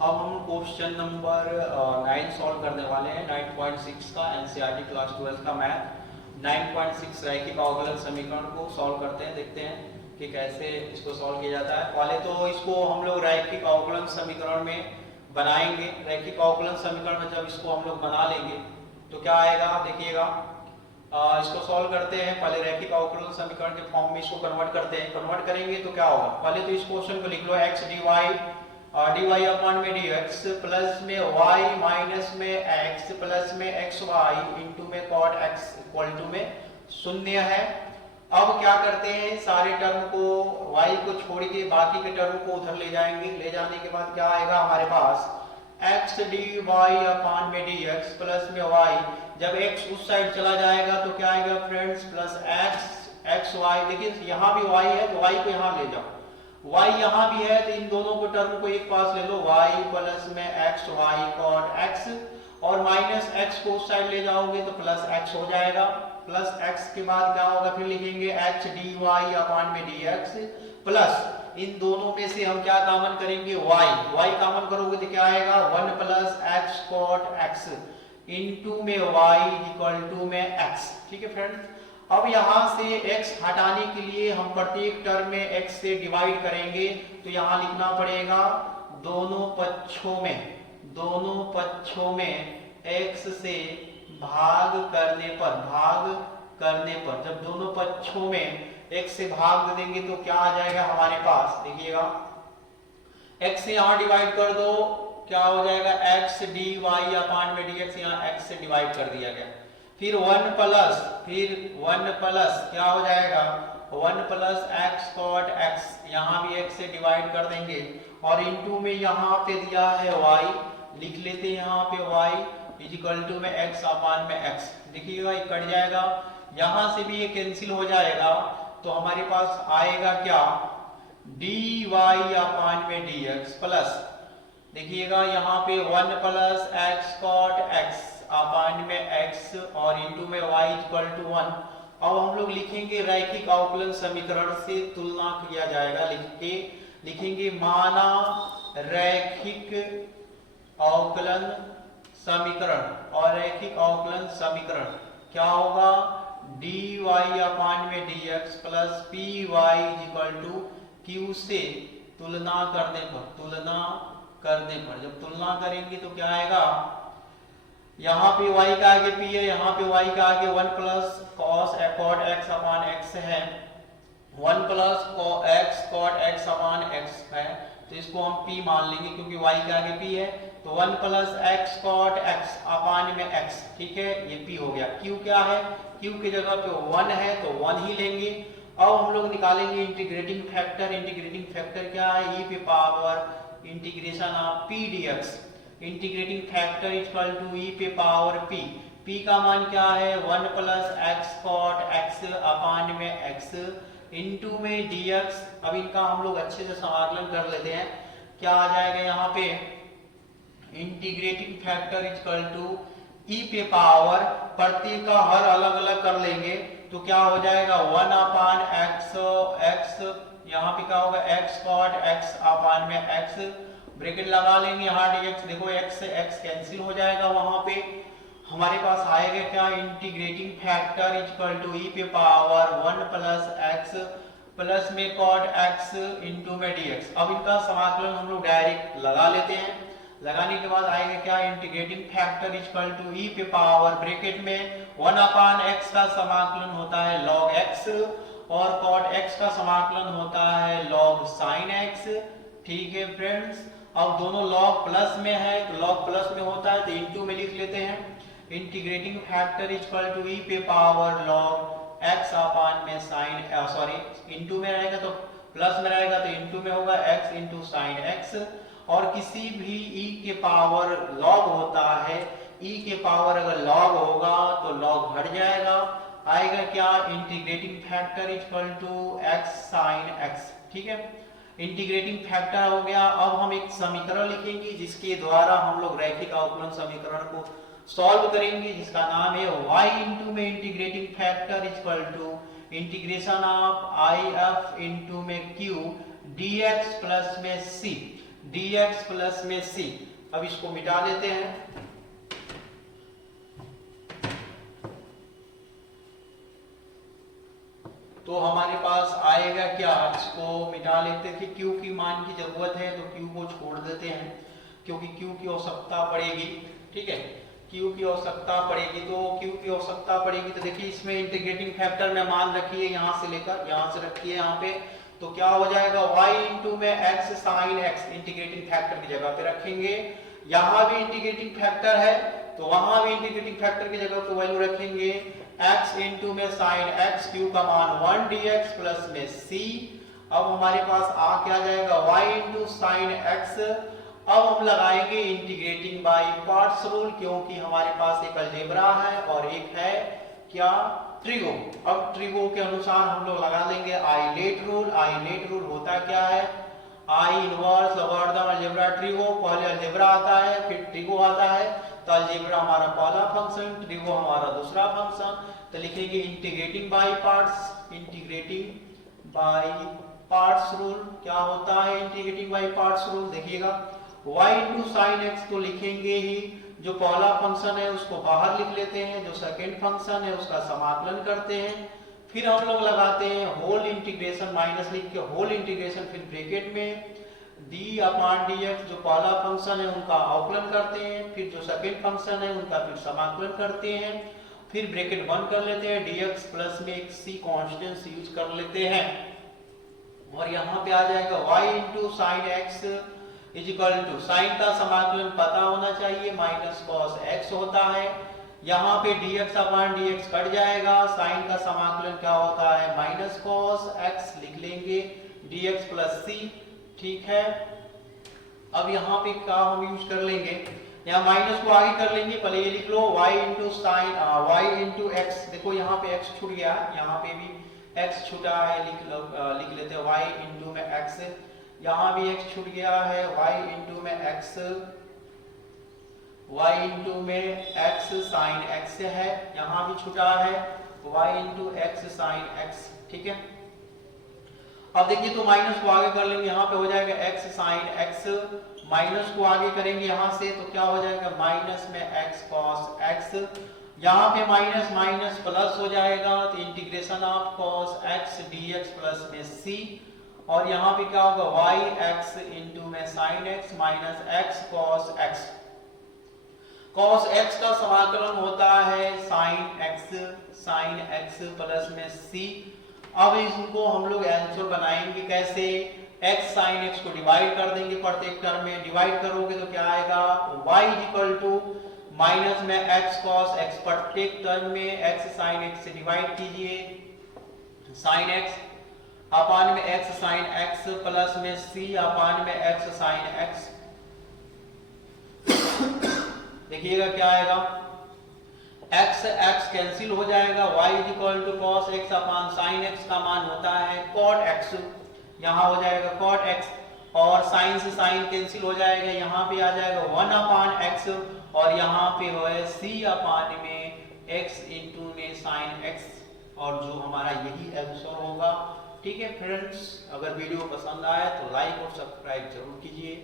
अब हम question number 9 solve करने वाले हैं 9.6 का एनसीईआरटी क्लास 12 का मैथ 9.6 रैखिक अवकलन समीकरण को सॉल्व करते हैं। देखते हैं कि कैसे इसको सॉल्व किया जाता है। पहले तो इसको हम लोग रैखिक अवकलन समीकरण में बनाएंगे। रैखिक अवकलन समीकरण में जब इसको हम लोग बना लेंगे तो क्या आएगा देखिएगा। इसको सॉल्व करते हैं। पहले रैखिक अवकलन समीकरण के फॉर्म में इसको कन्वर्ट करते हैं। कन्वर्ट करेंगे तो क्या होगा, पहले तो इस क्वेश्चन को लिख लो x dy dy अपॉन में dx प्लस में y माइनस में x प्लस में xy इंटू में cot x इक्वल टू में 0 है। अब क्या करते हैं, सारे टर्म को y को छोड़ के बाकी के टर्म को उधर ले जाएंगे। ले जाने के बाद क्या आएगा हमारे पास x dy अपॉन में dx प्लस में y, जब x उस साइड चला जाएगा तो क्या आएगा फ्रेंड्स प्लस x xy। देखिए यहाँ भी y है तो y को यहाँ ले जाओ, y यहाँ भी है तो इन दोनों को टर्म को एक पास ले लो, y प्लस में xy cot x और माइनस x को उस साइड ले जाओगे तो प्लस x हो जाएगा। प्लस x के बाद क्या होगा, फिर लिखेंगे h dy अपॉन में dx प्लस इन दोनों में से हम क्या कॉमन करेंगे y कॉमन करोगे तो क्या आएगा 1 plus x cot x into में y इक्वल टू में x। ठीक है फ्रेंड्स, अब यहां से x हटाने के लिए हम प्रत्येक टर्म में x से डिवाइड करेंगे तो यहां लिखना पड़ेगा दोनों पक्षों में x से भाग करने पर जब दोनों पक्षों में x से भाग देंगे तो क्या आ जाएगा हमारे पास, देखिएगा x से यहां डिवाइड कर दो, क्या हो जाएगा x dy अपॉन में dx, यहां x से डिवाइड कर दिया गया। फिर 1 प्लस क्या हो जाएगा 1 प्लस x cot x, यहाँ भी x से डिवाइड कर देंगे और इनटू में यहाँ पे दिया है y, लिख लेते हैं यहाँ पे y इक्वल टू में x अपॉन में x। देखिएगा ये कट जाएगा, यहाँ से भी ये कैंसिल हो जाएगा तो हमारे पास आएगा क्या dy अपॉन में dx प्लस, देखिएगा यहाँ पे 1 plus x cot x upon में x और इंटू में y इक्वल टू 1। अब हम लोग लिखेंगे रैखिक अवकलन समीकरण से तुलना किया जाएगा, लिखेंगे माना रैखिक अवकलन समीकरण और रैखिक अवकलन समीकरण क्या होगा dy अपॉन में dx plus py equal to q से तुलना करने पर जब तुलना करेंगे तो क्या आएगा, यहाँ पे y का आगे p है, यहाँ पे y का आगे 1 plus cos cot x upon x है, 1 plus x cot x upon x है तो इसको हम p मान लेंगे क्योंकि y के आगे p है तो 1 plus x cot x upon में x। ठीक है, ये p हो गया। q क्या है, q की जगह पे 1 है तो 1 ही लेंगे। अब हम लोग निकालेंगे इंटीग्रेटिंग फैक्टर क्या है e पे power integration of p dx, integrating factor equal to e पे पावर p का मान क्या है 1 plus x cot x upon में x इंटू में dx। अब इनका हम लोग अच्छे से समाकलन कर लेते हैं, क्या आ जाएगा यहाँ पे integrating factor equal to e पे पावर, प्रत्येक का हर अलग अलग कर लेंगे तो क्या हो जाएगा 1 अपॉन x यहाँ पे क्या होगा x cot x अपॉन में x, ब्रैकेट लगा लेंगे यहाँ dx, देखो x से x कैंसिल हो जाएगा, वहां पे हमारे पास आएगा क्या integrating factor equal to e पे पावर 1 प्लस x प्लस में cot x इंटू में dx। अब इनका समाकलन हम लोग डायरेक्ट लगा लेते हैं, लगाने के बाद आएगा क्या integrating factor equal to e पे पावर ब्रैकेट में 1 अपॉन x का समाकलन होता है log x और cot x का समाकलन होता है log sin x। ठीक है फ्रेंड्स, अब दोनों log प्लस में है तो log प्लस में होता है तो इंटू में लिख लेते हैं, integrating factor equal to e पे पावर log x अपॉन में sin इंटू में रहेगा तो प्लस में रहेगा तो इंटू में होगा x इंटू साइन x। और किसी भी e के पावर log होता है, e के पावर अगर log होगा तो log हट जाएगा, आएगा क्या integrating factor equal to x sin x। ठीक है, इंटीग्रेटिंग फैक्टर हो गया। अब हम एक समीकरण लिखेंगे जिसके द्वारा हम लोग रैखिक अवकलन समीकरण को सॉल्व करेंगे, जिसका नाम है y इंटू में integrating factor equal to integration of i f into में q dx प्लस में c। dx प्लस में c। अब इसको मिटा देते हैं। तो हमारे पास आएगा क्या, इसको मिटा लेते हैं कि q की मान की जरूरत है तो q को छोड़ देते हैं क्योंकि q की आवश्यकता पड़ेगी। ठीक है, q की आवश्यकता पड़ेगी, तो q की आवश्यकता पड़ेगी तो देखिए इसमें इंटीग्रेटिंग फैक्टर में मान रखिए, यहां से लेकर यहां से रखिए यहाँ पे, तो क्या हो जाएगा y इंटू में x sine x, integrating factor की जगह पे रखेंगे। यहां भी इंटीग्रेटिंग फैक्टर है तो वहां भी इंटीग्रेटिंग फैक्टर की जगह पे वैल्यू रखेंगे, x इंटू में साइन x, q का मान 1 dx प्लस में c। अब हमारे पास आ क्या जाएगा y इंटू साइन x। अब हम लगाएंगे इंटीग्रेटिंग बाय पार्ट्स रूल, क्योंकि हमारे पास एक अलजेब्रा है और एक है क्या, ट्रिगो। अब ट्रिगो के अनुसार हम लोग लगा लेंगे आइलेट रूल। आइलेट रूल होता क्या है, आई इनवर्स लॉगरिथम अलजेब्रा ट्रिगो, पहले अलजेब्रा आता है फिर ट्रिगो आता है। तो अलजेब्रा हमारा पहला फंक्शन, ट्रिगो हमारा दूसरा फंक्शन। तो लिखेंगे integrating by parts, integrating by parts rule. क्या होता है इंटीग्रेटिंग बाय पार्ट्स रूल, देखिएगा y इंटू साइन एक्स तो लिखेंगे ही, जो पहला फंक्शन है उसको बाहर लिख लेते हैं, जो सेकेंड फंक्शन है उसका समाकलन करते हैं, फिर हम लोग लगाते हैं होल इंटीग्रेशन, माइनस लिख के होल इंटीग्रेशन, फिर ब्रैकेट में डी अपॉन dx, जो पहला फंक्शन है उनका अवकलन करते हैं, फिर जो सेकेंड फंक्शन है उनका फिर समाकलन करते हैं, फिर ब्रैकेट बंद कर लेते हैं, dx प्लस में एक c कांस्टेंट यूज कर लेते हैं, और यहाँ पे आ जाएगा y into sine x is equal to, sine का समाकलन पता होना चाहिए, माइनस कॉस x होता है। यहाँ पे dx अपॉन dx कट जाएगा, साइन का समाकलन क्या होता है माइनस कॉस x, लिख लेंगे dx प्लस c। ठीक है, अब यहाँ पे क्या हम यूज कर लेंगे, यहाँ माइनस को आगे कर लेंगे, पहले ये लिख लो y into sign y into x, देखो यहाँ पे x छूट गया, यहाँ पे भी x छूटा है, लिख लेते हैं y इंटू में x, यहाँ भी x छूट गया है, y इंटू में x, y इंटू में x साइन x है, यहाँ भी छूटा है y into x sine x। ठीक है, अब देखिए तो माइनस को आगे कर लेंगे, यहाँ पे हो जाएगा x साइन x, माइनस को आगे करेंगे यहाँ से तो क्या हो जाएगा माइनस में x cos x, यहाँ पे माइनस माइनस प्लस हो जाएगा तो integration of cos x dx plus में c, और यहाँ पे क्या होगा y x इंटू में sine x minus x cos x। cos x का समाकलन होता है साइन x प्लस में c। अब इसको हम लोग आंसर बनाएंगे कैसे, x साइन x को डिवाइड कर देंगे प्रत्येक टर्म में, डिवाइड करोगे तो क्या आएगा y इक्वल टू माइनस में x cos x, प्रत्येक टर्म में x साइन x से डिवाइड कीजिए, साइन x अपान में x साइन x प्लस में c अपान में x साइन x। देखिएगा क्या आएगा, x कैंसिल हो जाएगा, y is equal to cos x upon sine x का मान होता है cot x, यहाँ हो जाएगा cot x, और साइन से साइन कैंसिल हो जाएगा, यहाँ पे आ जाएगा 1 अपान x, और यहाँ पे हो है c अपान में x इंटू में साइन x, और जो हमारा यही आंसर होगा। ठीक है फ्रेंड्स, अगर वीडियो पसंद आए तो लाइक और सब्सक्राइब जरूर कीजिए।